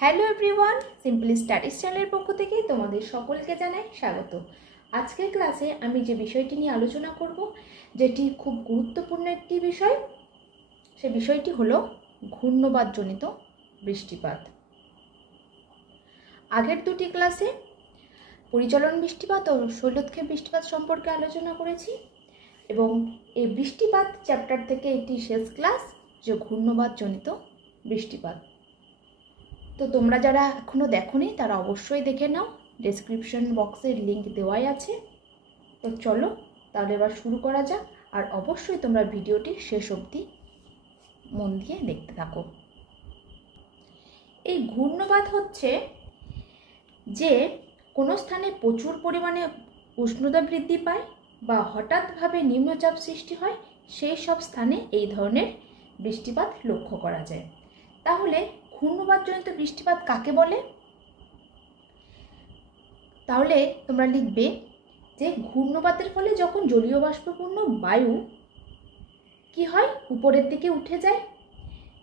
Hello everyone, simple studies চ্যানেলের পক্ষ থেকে তোমাদের সকলকে জানাই স্বাগত। আজকের ক্লাসে আমি যে বিষয়টি নিয়ে আলোচনা করব, যেটি খুব গুরুত্বপূর্ণ একটি বিষয়, সে বিষয়টি হলো ঘূর্ণবাদজনিত বৃষ্টিপাত। আগের দুটি ক্লাসে পরিচলন বৃষ্টিপাত ও শৈলোৎক্ষেপ বৃষ্টিপাত সম্পর্কে আলোচনা করেছি এবং এই বৃষ্টিপাত চ্যাপ্টার থেকে এটি শেষ ক্লাস, যে ঘূর্ণবাদজনিত বৃষ্টিপাত। তো তোমরা যারা এখনও দেখোনি তারা অবশ্যই দেখে নাও, ডেসক্রিপশন বক্সের লিঙ্ক দেওয়াই আছে। তো চলো তাহলে এবার শুরু করা যাক, আর অবশ্যই তোমরা ভিডিওটি শেষ অবধি মন দিয়ে দেখতে থাকো। এই ঘূর্ণবাত হচ্ছে যে কোনো স্থানে প্রচুর পরিমাণে উষ্ণতা বৃদ্ধি পায় বা হঠাৎভাবে নিম্নচাপ সৃষ্টি হয়, সেই সব স্থানে এই ধরনের বৃষ্টিপাত লক্ষ্য করা যায়। তাহলে ঘূর্ণবাতজনিত বৃষ্টিপাত কাকে বলে? তাহলে তোমরা লিখবে যে ঘূর্ণবাতের ফলে যখন জলীয় বাষ্পপূর্ণ বায়ু কি হয়, উপরের দিকে উঠে যায়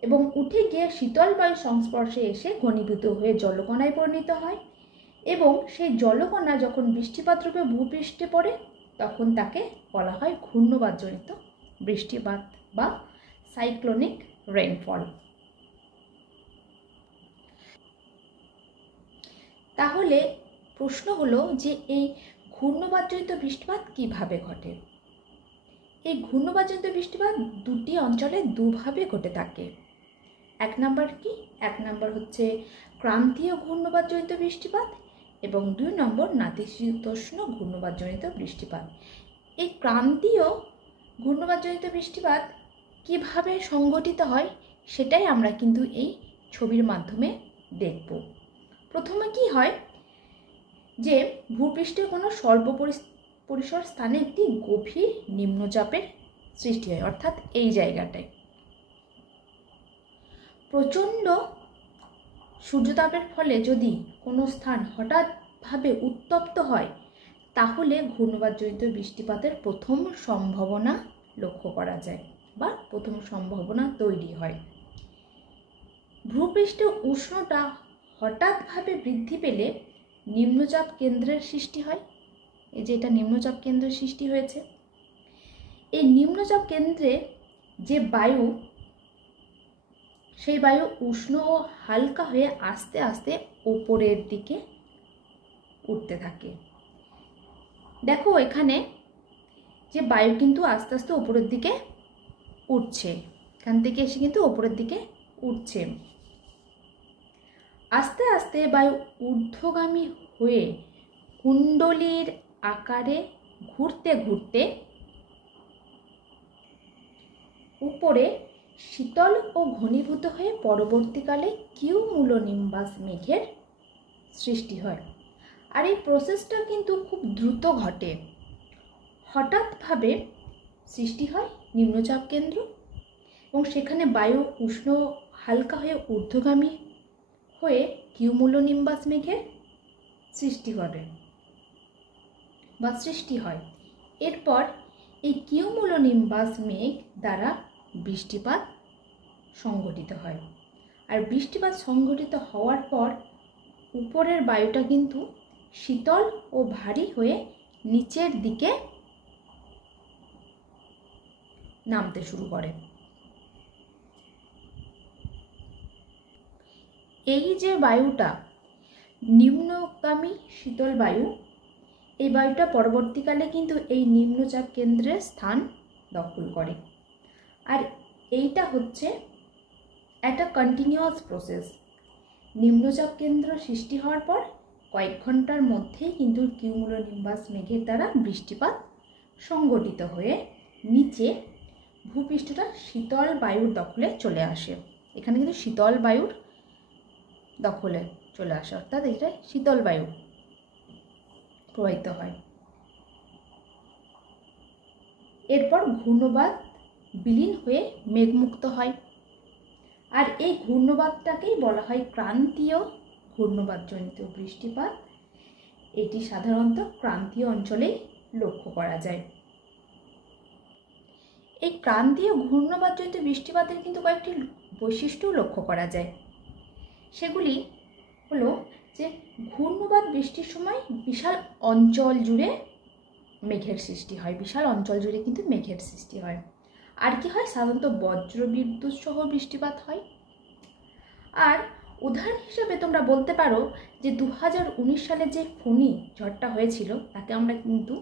এবং উঠে গিয়ে শীতল বায়ুর সংস্পর্শে এসে ঘনীভূত হয়ে জলকণায় পরিণত হয় এবং সেই জলকণা যখন বৃষ্টিপাত রূপে ভূপৃষ্ঠে পড়ে তখন তাকে বলা হয় ঘূর্ণবাতজনিত বৃষ্টিপাত বা সাইক্লোনিক রেইনফল। তাহলে প্রশ্ন হলো যে এই ঘূর্ণবাতজনিত বৃষ্টিপাত কিভাবে ঘটে? এই ঘূর্ণবাতজনিত বৃষ্টিপাত দুটি অঞ্চলে দুভাবে ঘটে থাকে। এক নম্বর হচ্ছে ক্রান্তীয় ঘূর্ণবাতজনিত বৃষ্টিপাত এবং 2 নম্বর নাতিশীতোষ্ণ ঘূর্ণবাতজনিত বৃষ্টিপাত। এই ক্রান্তীয় ঘূর্ণবাতজনিত বৃষ্টিপাত কিভাবে সংঘটিত হয় সেটাই আমরা কিন্তু এই ছবির মাধ্যমে দেখব। প্রথমে কি হয় যে ভূপৃষ্ঠের কোনো স্বল্প পরিসর স্থানে একটি গভীর নিম্নচাপের সৃষ্টি হয়, অর্থাৎ এই জায়গাটায় প্রচণ্ড সূর্যতাপের ফলে যদি কোনো স্থান হঠাৎভাবে উত্তপ্ত হয় তাহলে ঘূর্ণবাতজনিত বৃষ্টিপাতের প্রথম সম্ভাবনা লক্ষ্য করা যায় বা প্রথম সম্ভাবনা তৈরি হয়। ভূপৃষ্ঠে উষ্ণতা হঠাৎভাবে বৃদ্ধি পেলে নিম্নচাপ কেন্দ্রের সৃষ্টি হয়। এই যে এটা নিম্নচাপ কেন্দ্রের সৃষ্টি হয়েছে, এই নিম্নচাপ কেন্দ্রে যে বায়ু, সেই বায়ু উষ্ণ ও হালকা হয়ে আস্তে আস্তে উপরের দিকে উঠতে থাকে। দেখো এখানে যে বায়ু কিন্তু আস্তে আস্তে উপরের দিকে উঠছে, এখান থেকে এসে কিন্তু উপরের দিকে উঠছে। আস্তে আস্তে বায়ু ঊর্ধ্বগামী হয়ে কুণ্ডলীর আকারে ঘুরতে ঘুরতে উপরে শীতল ও ঘনীভূত হয়ে পরবর্তীকালে কিউমুলোনিম্বাস মেঘের সৃষ্টি হয়। আর এই প্রসেসটা কিন্তু খুব দ্রুত ঘটে। হঠাৎভাবে সৃষ্টি হয় নিম্নচাপ কেন্দ্র এবং সেখানে বায়ু উষ্ণ হালকা হয়ে ঊর্ধ্বগামী হয়ে কিউমুলোনিম্বাস মেঘের সৃষ্টি হয়। এরপর এই কিউমুলোনিম্বাস মেঘ দ্বারা বৃষ্টিপাত সংঘটিত হয়। আর বৃষ্টিপাত সংঘটিত হওয়ার পর উপরের বায়ুটা কিন্তু শীতল ও ভারী হয়ে নিচের দিকে নামতে শুরু করে। এই যে বায়ুটা নিম্নগামী শীতল বায়ু, এই বায়ুটা পরবর্তীকালে কিন্তু এই নিম্নচাপ কেন্দ্রের স্থান দখল করে। আর এইটা হচ্ছে একটা কন্টিনিউয়াস প্রসেস। নিম্নচাপ কেন্দ্র সৃষ্টি হওয়ার পর কয়েক ঘন্টার মধ্যেই কিন্তু কিউমুলোনিম্বাস মেঘের দ্বারা বৃষ্টিপাত সংঘটিত হয়ে নিচে ভূপৃষ্ঠটা শীতল বায়ুর দখলে চলে আসে। এখানে কিন্তু শীতল বায়ুর দখলে চলে আসে, অর্থাৎ এটা শীতল বায়ু প্রবাহিত হয়। এরপর ঘূর্ণবাত বিলীন হয়ে মেঘমুক্ত হয়। আর এই ঘূর্ণবাতটাকেই বলা হয় ক্রান্তীয় ঘূর্ণবাতজনিত বৃষ্টিপাত। এটি সাধারণত ক্রান্তীয় অঞ্চলেই লক্ষ্য করা যায়। এই ক্রান্তীয় ঘূর্ণবাতজনিত বৃষ্টিপাতের কিন্তু কয়েকটি বৈশিষ্ট্য লক্ষ্য করা যায়। সেগুলি হলো যে ঘূর্ণবাদ বৃষ্টির সময় বিশাল অঞ্চল জুড়ে মেঘের সৃষ্টি হয়, বিশাল অঞ্চল জুড়ে কিন্তু মেঘের সৃষ্টি হয়। আর কি হয়, সাধারণত বজ্র বিদ্যুৎ সহ বৃষ্টিপাত হয়। আর উদাহরণ হিসাবে তোমরা বলতে পারো যে 2019 সালে যে ফণী ঝড়টা হয়েছিল তাকে আমরা কিন্তু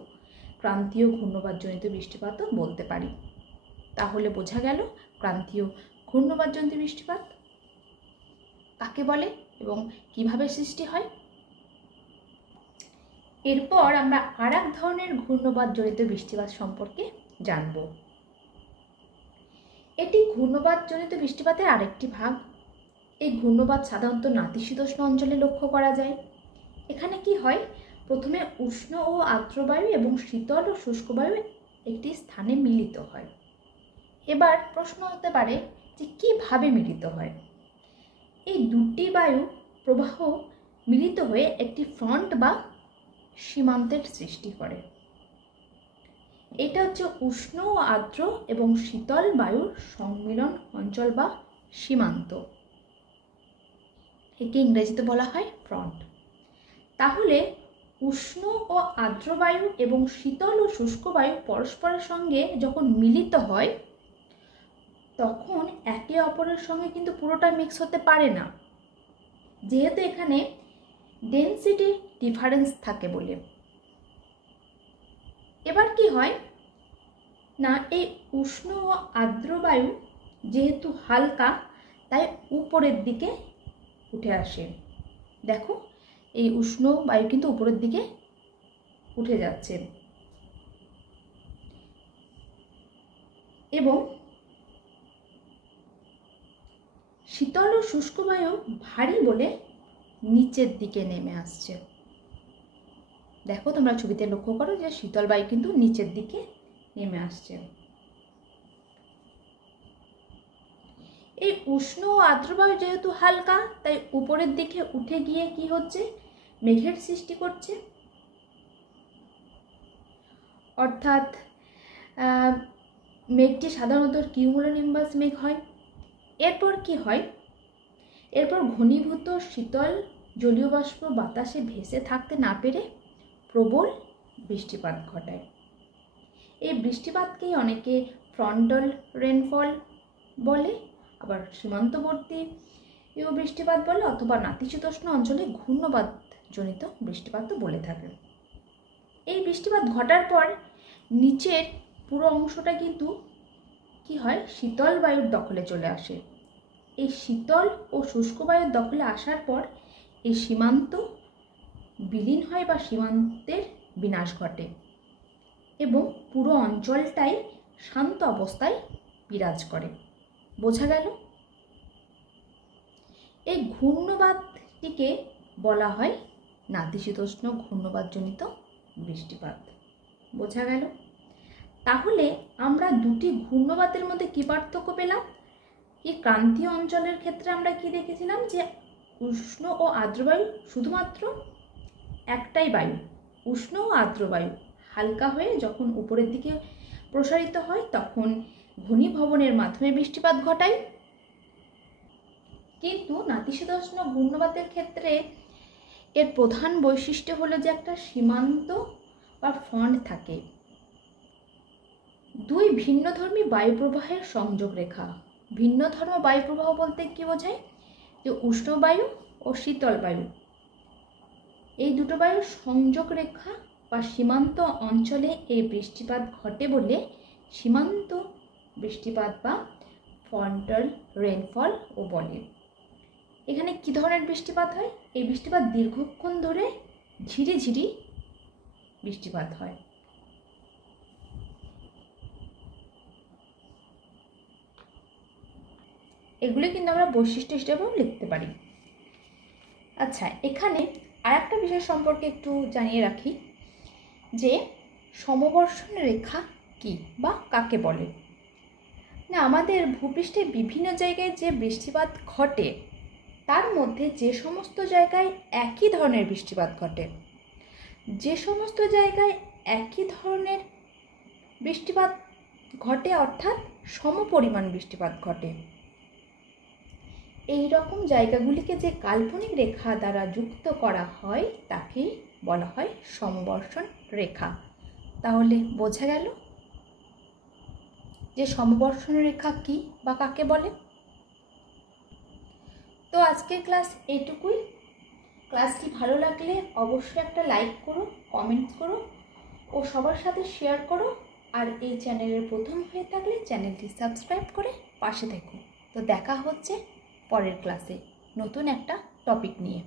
ক্রান্তীয় ঘূর্ণবাদজনিত বৃষ্টিপাতও বলতে পারি। তাহলে বোঝা গেল ক্রান্তীয় ঘূর্ণবাদজনিত বৃষ্টিপাত কাকে বলে এবং কিভাবে সৃষ্টি হয়। এরপর আমরা আর এক ধরনের ঘূর্ণবাদজনিত বৃষ্টিপাত সম্পর্কে জানব। এটি ঘূর্ণবাদজনিত বৃষ্টিপাতের আরেকটি ভাগ। এই ঘূর্ণবাদ সাধারণত নাতিশীতোষ্ণ অঞ্চলে লক্ষ্য করা যায়। এখানে কি হয়, প্রথমে উষ্ণ ও আর্দ্র বায়ু এবং শীতল ও শুষ্ক বায়ু একটি স্থানে মিলিত হয়। এবার প্রশ্ন হতে পারে যে কিভাবে মিলিত হয়। এই দুটি বায়ু প্রবাহ মিলিত হয়ে একটি ফ্রন্ট বা সীমান্তের সৃষ্টি করে। এটা হচ্ছে উষ্ণ ও আর্দ্র এবং শীতল বায়ুর সম্মিলন অঞ্চল বা সীমান্ত। একে ইংরেজিতে বলা হয় ফ্রন্ট। তাহলে উষ্ণ ও আর্দ্র বায়ু এবং শীতল ও শুষ্ক বায়ু পরস্পরের সঙ্গে যখন মিলিত হয় তখন একে অপরের সঙ্গে কিন্তু পুরোটা মিক্স হতে পারে না, যেহেতু এখানে ডেনসিটি ডিফারেন্স থাকে বলে। এবার কি হয় না, এই উষ্ণ ও আর্দ্র বায়ু যেহেতু হালকা তাই উপরের দিকে উঠে আসে। দেখো এই উষ্ণ বায়ু কিন্তু উপরের দিকে উঠে যাচ্ছে এবং শীতল ও শুষ্ক বায়ু ভারী বলে নিচের দিকে নেমে আসছে। দেখো তোমরা ছবিতে লক্ষ্য করো যে শীতল বায়ু কিন্তু নিচের দিকে নেমে আসছে। এই উষ্ণ ও আর্দ্র বায়ু যেহেতু হালকা তাই উপরের দিকে উঠে গিয়ে কি হচ্ছে, মেঘের সৃষ্টি করছে। অর্থাৎ মেঘটি সাধারণত কিউমুলোনিম্বাস মেঘ হয়। এরপর কি হয়, এরপর ঘনীভূত শীতল জলীয় বাষ্প বাতাসে ভেসে থাকতে না পেরে প্রবল বৃষ্টিপাত ঘটায়। এই বৃষ্টিপাতকেই অনেকে ফ্রন্টাল রেনফল বলে, আবার সীমান্তবর্তী বৃষ্টিপাত বলে, অথবা নাতিশীতোষ্ণ অঞ্চলে ঘূর্ণবাদজনিত বৃষ্টিপাতও বলে থাকে। এই বৃষ্টিপাত ঘটার পর নিচের পুরো অংশটা কিন্তু কি হয়, শীতল বায়ুর দখলে চলে আসে। এই শীতল ও শুষ্ক বায়ুর দখলে আসার পর এই সীমান্ত বিলীন হয় বা সীমান্তের বিনাশ ঘটে এবং পুরো অঞ্চলটাই শান্ত অবস্থায় বিরাজ করে। বোঝা গেল? এই ঘূর্ণবাদটিকে বলা হয় নাতিশীতোষ্ণ ঘূর্ণবাদজনিত বৃষ্টিপাত। বোঝা গেল? তাহলে আমরা দুটি ঘূর্ণবাদের মধ্যে কি পার্থক্য পেলাম? কি ক্রান্তীয় অঞ্চলের ক্ষেত্রে আমরা কি দেখেছিলাম যে উষ্ণ ও আর্দ্র বায়ু শুধুমাত্র একটাই বায়ু, উষ্ণ ও আর্দ্র বায়ু হালকা হয়ে যখন উপরের দিকে প্রসারিত হয় তখন ঘনীভবনের মাধ্যমে বৃষ্টিপাত ঘটায়। কিন্তু নাতিশীতোষ্ণ ঘূর্ণবাদের ক্ষেত্রে এর প্রধান বৈশিষ্ট্য হলো যে একটা সীমান্ত বা ফ্রন্ট থাকে, দুই ভিন্নধর্মী বায়ুপ্রবাহের সংযোগ রেখা। ভিন্নধর্ম বায়ুপ্রবাহ বলতে কি বোঝায়, যে উষ্ণ বায়ু ও শীতল বায়ু এই দুটো বায়ুর সংযোগ রেখা বা সীমান্ত অঞ্চলে এই বৃষ্টিপাত ঘটে বলে সীমান্ত বৃষ্টিপাত বা ফ্রন্টাল রেনফল ও বলে। এখানে কি ধরনের বৃষ্টিপাত হয়? এই বৃষ্টিপাত দীর্ঘক্ষণ ধরে ঝিরিঝিরি বৃষ্টিপাত হয়। এগুলি কিন্তু আমরা বৈশিষ্ট্য হিসেবেও লিখতে পারি। আচ্ছা, এখানে আর একটা বিষয় সম্পর্কে একটু জানিয়ে রাখি যে সমবর্ষণ রেখা কি বা কাকে বলে। না, আমাদের ভূপৃষ্ঠে বিভিন্ন জায়গায় যে বৃষ্টিপাত ঘটে তার মধ্যে যে সমস্ত জায়গায় একই ধরনের বৃষ্টিপাত ঘটে, যে সমস্ত জায়গায় একই ধরনের বৃষ্টিপাত ঘটে অর্থাৎ সমপরিমাণ বৃষ্টিপাত ঘটে, এই রকম জায়গাগুলিকে যে কাল্পনিক রেখা দ্বারা যুক্ত করা হয় তাকেই বলা হয় সমবর্ষণ রেখা। তাহলে বোঝা গেল যে সমবর্ষণ রেখা কি বা কাকে বলে। তো আজকের ক্লাস এইটুকুই। ক্লাসটি ভালো লাগলে অবশ্যই একটা লাইক করো, কমেন্টস করো ও সবার সাথে শেয়ার করো। আর এই চ্যানেলের প্রথম হয়ে থাকলে চ্যানেলটি সাবস্ক্রাইব করে পাশে থেকো। তো দেখা হচ্ছে পরের ক্লাসে নতুন একটা টপিক নিয়ে।